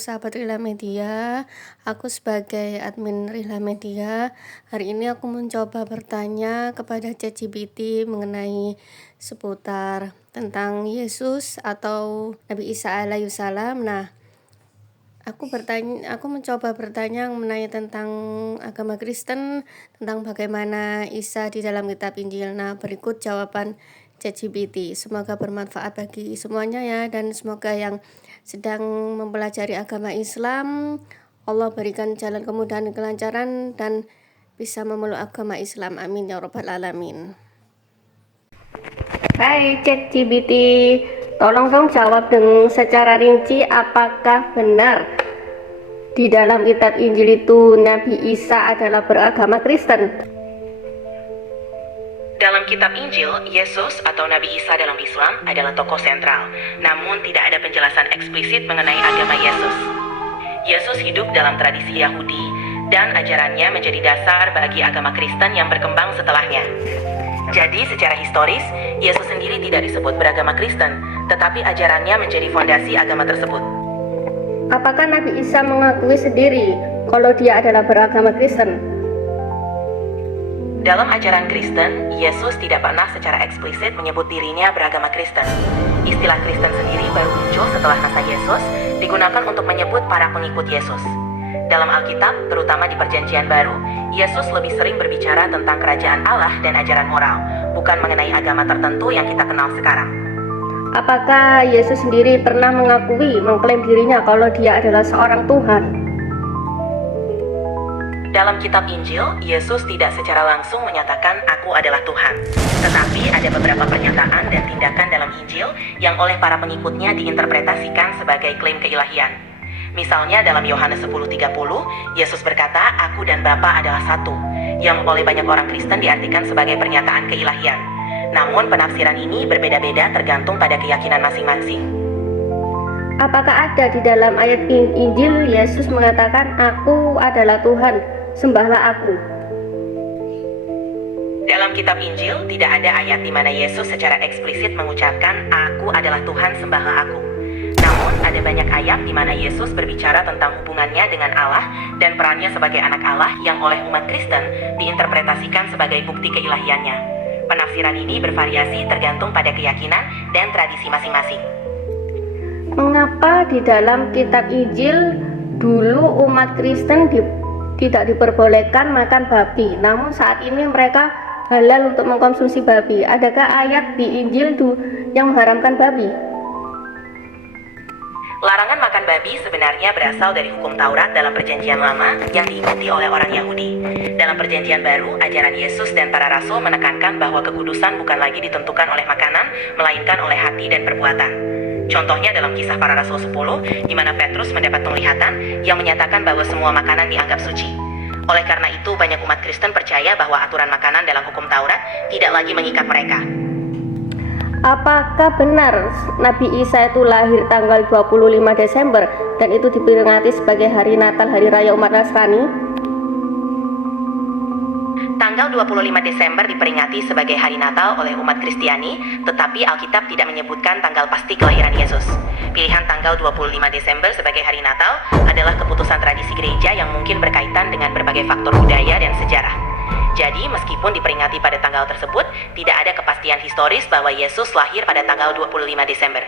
sahabat Rila Media, aku sebagai admin Rila Media, hari ini aku mencoba bertanya kepada ChatGPT mengenai seputar tentang Yesus atau Nabi Isa alaihissalam. Nah, aku mencoba bertanya mengenai tentang agama Kristen, tentang bagaimana Isa di dalam kitab Injil. Nah, berikut jawaban ChatGPT. Semoga bermanfaat bagi semuanya ya, dan semoga yang sedang mempelajari agama Islam, Allah berikan jalan kemudahan dan kelancaran dan bisa memeluk agama Islam. Amin ya rabbal alamin. Hai ChatGPT, tolong dong jawab dengan secara rinci apakah benar di dalam kitab Injil itu Nabi Isa adalah beragama Kristen. Dalam kitab Injil, Yesus atau Nabi Isa dalam Islam adalah tokoh sentral, namun tidak ada penjelasan eksplisit mengenai agama Yesus. Yesus hidup dalam tradisi Yahudi, dan ajarannya menjadi dasar bagi agama Kristen yang berkembang setelahnya. Jadi secara historis, Yesus sendiri tidak disebut beragama Kristen, tetapi ajarannya menjadi fondasi agama tersebut. Apakah Nabi Isa mengakui sendiri kalau dia adalah beragama Kristen? Dalam ajaran Kristen, Yesus tidak pernah secara eksplisit menyebut dirinya beragama Kristen. Istilah Kristen sendiri baru muncul setelah masa Yesus, digunakan untuk menyebut para pengikut Yesus. Dalam Alkitab, terutama di Perjanjian Baru, Yesus lebih sering berbicara tentang kerajaan Allah dan ajaran moral, bukan mengenai agama tertentu yang kita kenal sekarang. Apakah Yesus sendiri pernah mengklaim dirinya kalau dia adalah seorang Tuhan? Dalam kitab Injil, Yesus tidak secara langsung menyatakan aku adalah Tuhan. Tetapi ada beberapa pernyataan dan tindakan dalam Injil yang oleh para pengikutnya diinterpretasikan sebagai klaim keilahian. Misalnya dalam Yohanes 10:30, Yesus berkata, aku dan Bapa adalah satu, yang oleh banyak orang Kristen diartikan sebagai pernyataan keilahian. Namun penafsiran ini berbeda-beda tergantung pada keyakinan masing-masing. Apakah ada di dalam ayat Injil Yesus mengatakan aku adalah Tuhan, sembahlah aku? Dalam kitab Injil tidak ada ayat di mana Yesus secara eksplisit mengucapkan aku adalah Tuhan, sembahlah aku. Namun ada banyak ayat di mana Yesus berbicara tentang hubungannya dengan Allah dan perannya sebagai anak Allah yang oleh umat Kristen diinterpretasikan sebagai bukti keilahiannya. Penafsiran ini bervariasi tergantung pada keyakinan dan tradisi masing-masing. Mengapa di dalam kitab Injil dulu umat Kristen tidak diperbolehkan makan babi, namun saat ini mereka halal untuk mengkonsumsi babi? Adakah ayat di Injil yang mengharamkan babi? Larangan makan babi sebenarnya berasal dari hukum Taurat dalam Perjanjian Lama yang diikuti oleh orang Yahudi. Dalam Perjanjian Baru, ajaran Yesus dan para rasul menekankan bahwa kekudusan bukan lagi ditentukan oleh makanan, melainkan oleh hati dan perbuatan. Contohnya dalam Kisah Para Rasul 10, di mana Petrus mendapat penglihatan yang menyatakan bahwa semua makanan dianggap suci. Oleh karena itu, banyak umat Kristen percaya bahwa aturan makanan dalam hukum Taurat tidak lagi mengikat mereka. Apakah benar Nabi Isa itu lahir tanggal 25 Desember dan itu diperingati sebagai hari Natal, hari raya umat Nasrani? Tanggal 25 Desember diperingati sebagai hari Natal oleh umat Kristiani, tetapi Alkitab tidak menyebutkan tanggal pasti kelahiran Yesus. Pilihan tanggal 25 Desember sebagai hari Natal adalah keputusan tradisi gereja yang mungkin berkaitan dengan berbagai faktor budaya dan sejarah. Jadi, meskipun diperingati pada tanggal tersebut, tidak ada kepastian historis bahwa Yesus lahir pada tanggal 25 Desember.